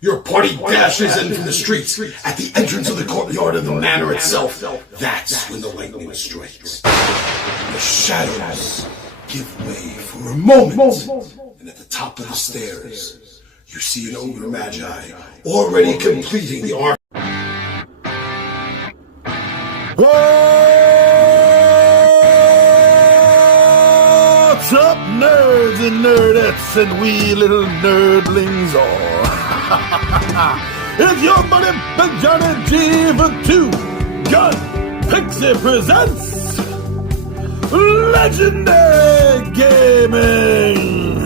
Your party dashes in from the streets at the entrance of the courtyard of the manor itself. That's when the lightning strikes. The shadows give way for a moment. And at the top of the stairs, you see an ogre magi already completing the arc. What's up, nerds and nerdettes and wee little nerdlings all? It's your buddy Johnny G for 2 Gun Pixie presents Legendary Gaming.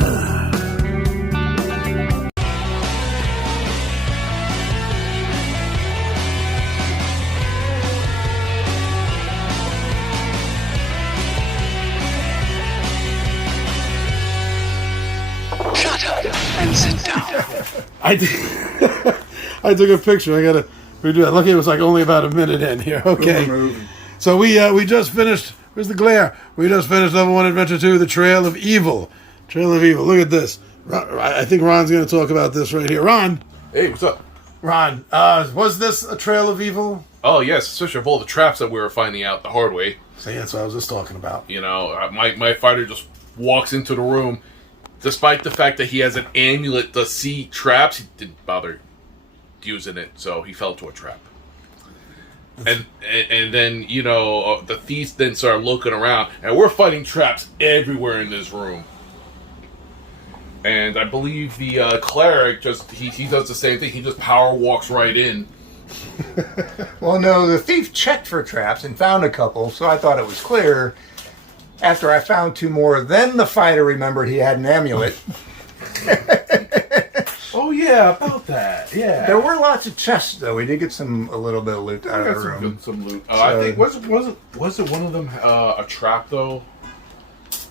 Shut up and sit down. I took a picture. I gotta redo that. Lucky it was like only about a minute in here. Okay. So we just finished. Where's the glare? We just finished Level 1 Adventure 2, The Trail of Evil. Trail of Evil. Look at this. I think Ron's going to talk about this right here. Ron. Hey, what's up? Ron, was this a Trail of Evil? Oh, yes, especially of all the traps that we were finding out the hard way. See, that's what I was just talking about. You know, my fighter just walks into the room. Despite the fact that he has an amulet to see traps, he didn't bother using it, so he fell into a trap. And then, you know, the thieves then start looking around, and we're fighting traps everywhere in this room. And I believe the cleric he does the same thing. He just power walks right in. Well, no, the thief checked for traps and found a couple, so I thought it was clear. After I found 2 more, then the fighter remembered he had an amulet. Oh yeah, about that. Yeah, There were lots of chests, though. We did get a little bit of loot out of the room. Some loot. I think was it one of them a trap though?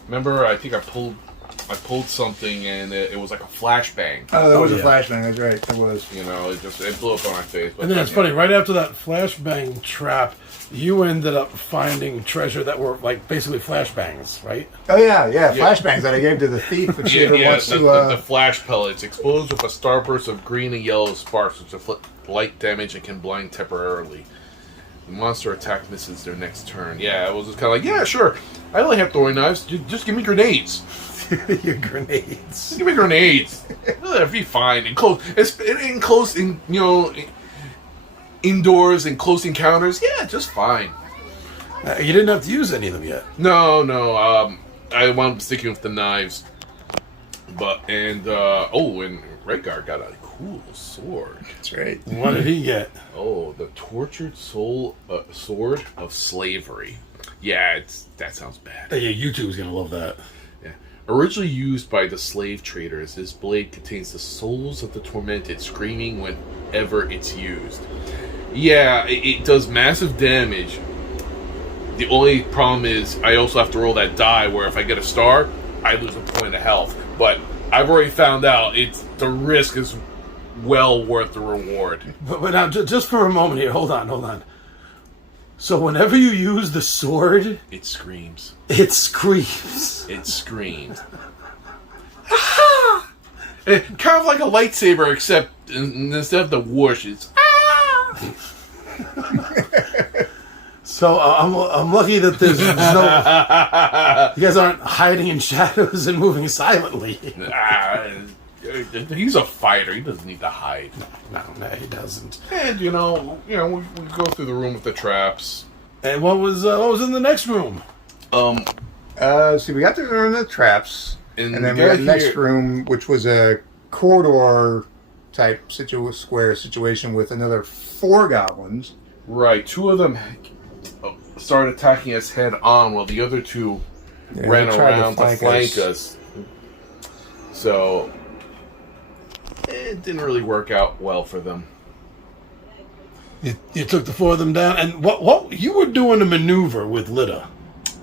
Remember, I think I pulled something and it was like a flashbang. Oh, there was a yeah. flashbang. That's right. There was. You know, it blew up on my face. But And then it's funny, right after that flashbang trap, you ended up finding treasure that were like basically flashbangs, right? Oh yeah. Flashbangs that I gave to the thief. If she ever wants to. The flash pellets explodes with a starburst of green and yellow sparks, which inflict light damage and can blind temporarily. The monster attack misses their next turn. Yeah, it was just kind of like, yeah, sure. I only have throwing knives. Just give me grenades. Your grenades. Give me grenades. That'd be fine. Indoors and close encounters. Yeah, just fine. You didn't have to use any of them yet. No. I wound up sticking with the knives. And Redguard got a cool sword. That's right. What did he get? Oh, the tortured soul sword of slavery. Yeah, that sounds bad. Yeah, YouTube's gonna love that. Yeah. Originally used by the slave traders, this blade contains the souls of the tormented screaming whenever it's used. Yeah, it does massive damage. The only problem is I also have to roll that die where if I get a star, I lose a point of health. But I've already found out the risk is well worth the reward. But now, just for a moment here, hold on. So whenever you use the sword, It screams. it screams. It screams. Kind of like a lightsaber, except instead of the whoosh, it's So I'm lucky that there's no. You guys aren't hiding in shadows and moving silently. he's a fighter. He doesn't need to hide. No, he doesn't. And we go through the room with the traps. And what was in the next room? See, we got to the traps, and then we got the next room, which was a corridor type square situation with another 4 goblins. Right, 2 of them started attacking us head on, while the other 2 ran around to flank us. So it didn't really work out well for them. You took the 4 of them down, and what you were doing a maneuver with Lita.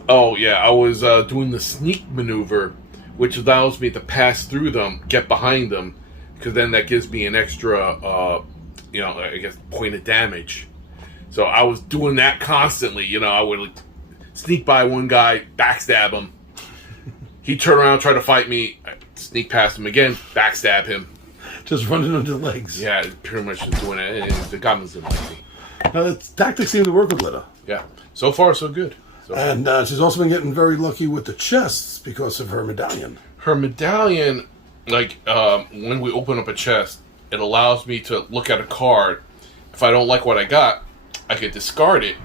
Oh yeah, I was doing the sneak maneuver, which allows me to pass through them, get behind them, because then that gives me an extra, point of damage. So I was doing that constantly. I would sneak by one guy, backstab him. He'd turn around, try to fight me, sneak past him again, backstab him. just running under legs. Yeah, pretty much just doing it. And the goblins didn't like me. Tactics seem to work with Lita. Yeah. So far, so good. And she's also been getting very lucky with the chests because of her medallion. Her medallion, like, when we open up a chest, it allows me to look at a card. If I don't like what I got, I could discard it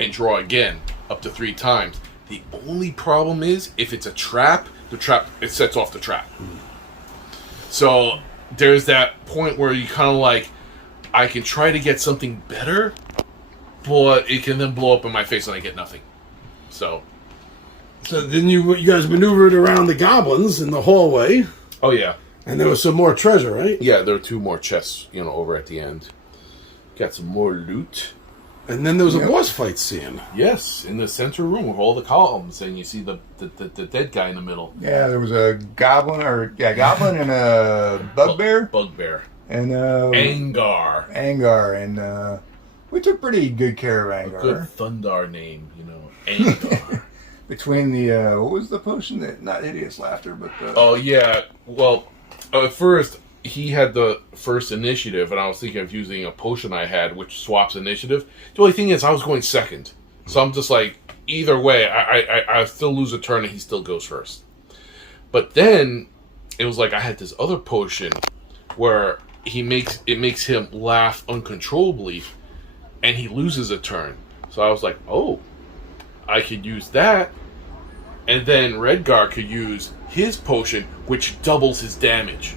and draw again, up to 3 times. The only problem is, if it's a trap, it sets off the trap. So, there's that point where you kind of like, I can try to get something better, but it can then blow up in my face and I get nothing. So then you guys maneuvered around the goblins in the hallway. Oh, yeah. And there was some more treasure, right? Yeah, there were 2 more chests, over at the end. Got some more loot. And then there was a boss fight scene. Yes, in the center room with all the columns, and you see the dead guy in the middle. Yeah, there was a goblin and a bugbear. Bugbear. And Angar. Angar, and we took pretty good care of Angar. A good Thundar name, Angar. Between the what was the potion that not hideous laughter, but the... Oh yeah, well, at first he had the first initiative, and I was thinking of using a potion I had which swaps initiative. The only thing is, I was going second, so I'm just like, either way, I still lose a turn, and he still goes first. But then it was like I had this other potion where it makes him laugh uncontrollably, and he loses a turn. So I was like, oh, I could use that, and then Redgar could use his potion, which doubles his damage.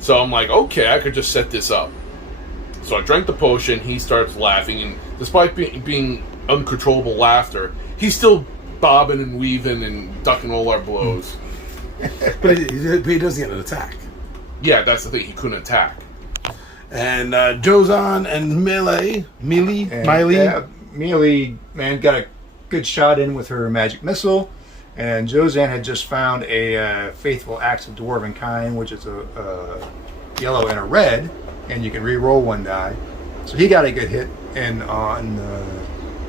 So I'm like, okay, I could just set this up. So I drank the potion, he starts laughing, and despite being uncontrollable laughter, he's still bobbing and weaving and ducking all our blows. But he doesn't get an attack. Yeah, that's the thing, he couldn't attack. And Jozan and Miley, man, got a good shot in with her magic missile, and Jozan had just found a faithful axe of dwarven kind, which is a yellow and a red, and you can re-roll 1 die. So he got a good hit in on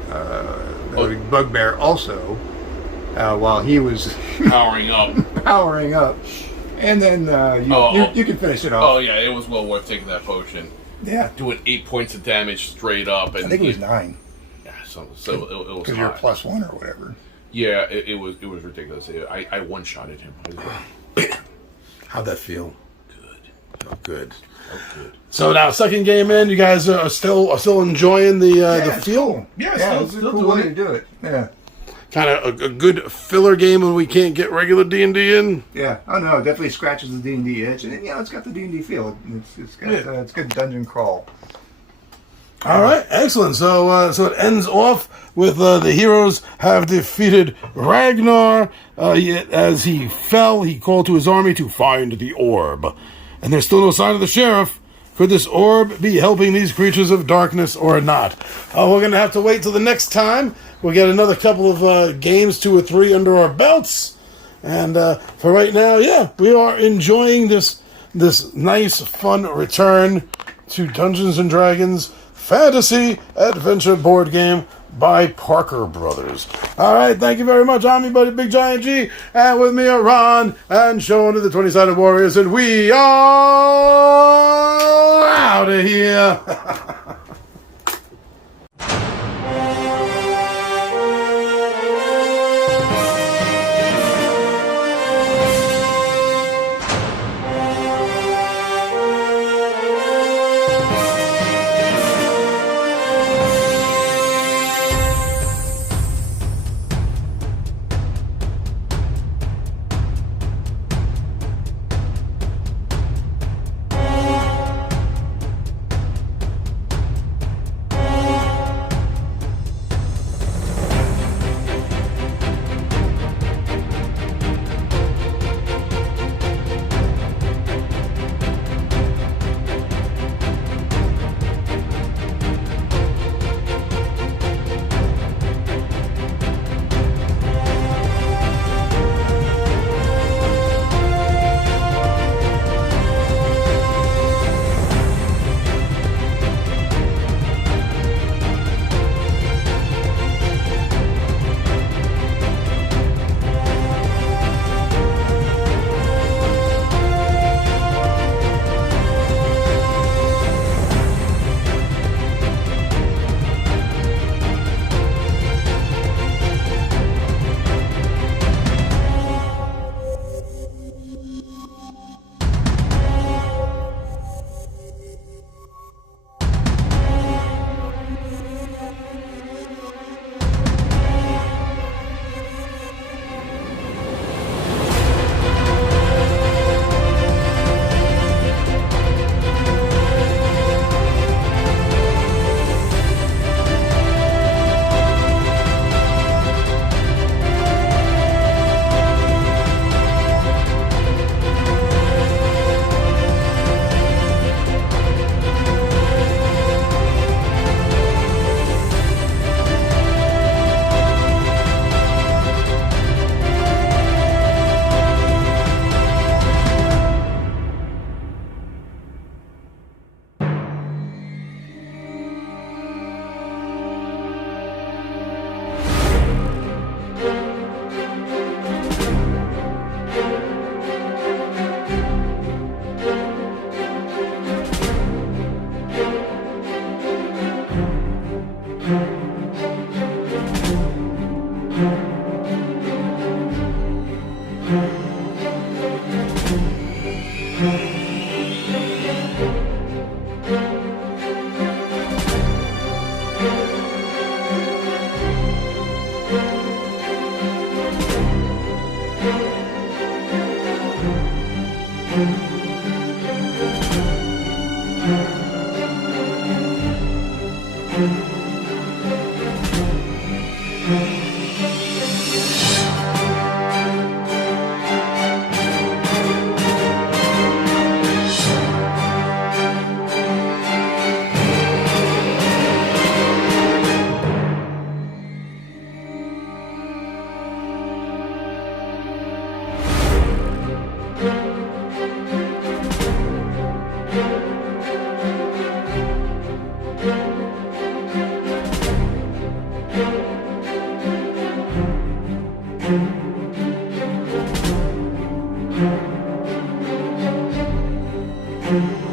the bugbear also, while he was powering up. And then you can finish it off. Oh yeah, it was well worth taking that potion. Yeah, doing 8 points of damage straight up, and I think it was 9. Yeah, so it was because you're +1 or whatever. Yeah, it was ridiculous. I one-shotted him. How'd that feel? Good. Oh, good. Oh, good. So now, second game in, you guys are still enjoying the feel. Cool. Yeah, it's a cool way to do it. Yeah. Kind of a good filler game when we can't get regular D&D in. Yeah, oh no, it definitely scratches the D&D itch, and it's got the D&D feel. It's good dungeon crawl. All right, excellent. So it ends off with the heroes have defeated Ragnar. Yet as he fell, he called to his army to find the orb, and there's still no sign of the sheriff. Could this orb be helping these creatures of darkness or not? We're going to have to wait till the next time. We'll get another couple of games, 2 or 3 under our belts. And for right now, we are enjoying this nice, fun return to Dungeons & Dragons Fantasy Adventure board game by Parker Brothers. All right, thank you very much. I'm your buddy Big Giant G, and with me are Ron and Sean of the 20-Sided Warriors, and we are out of here. Thank you.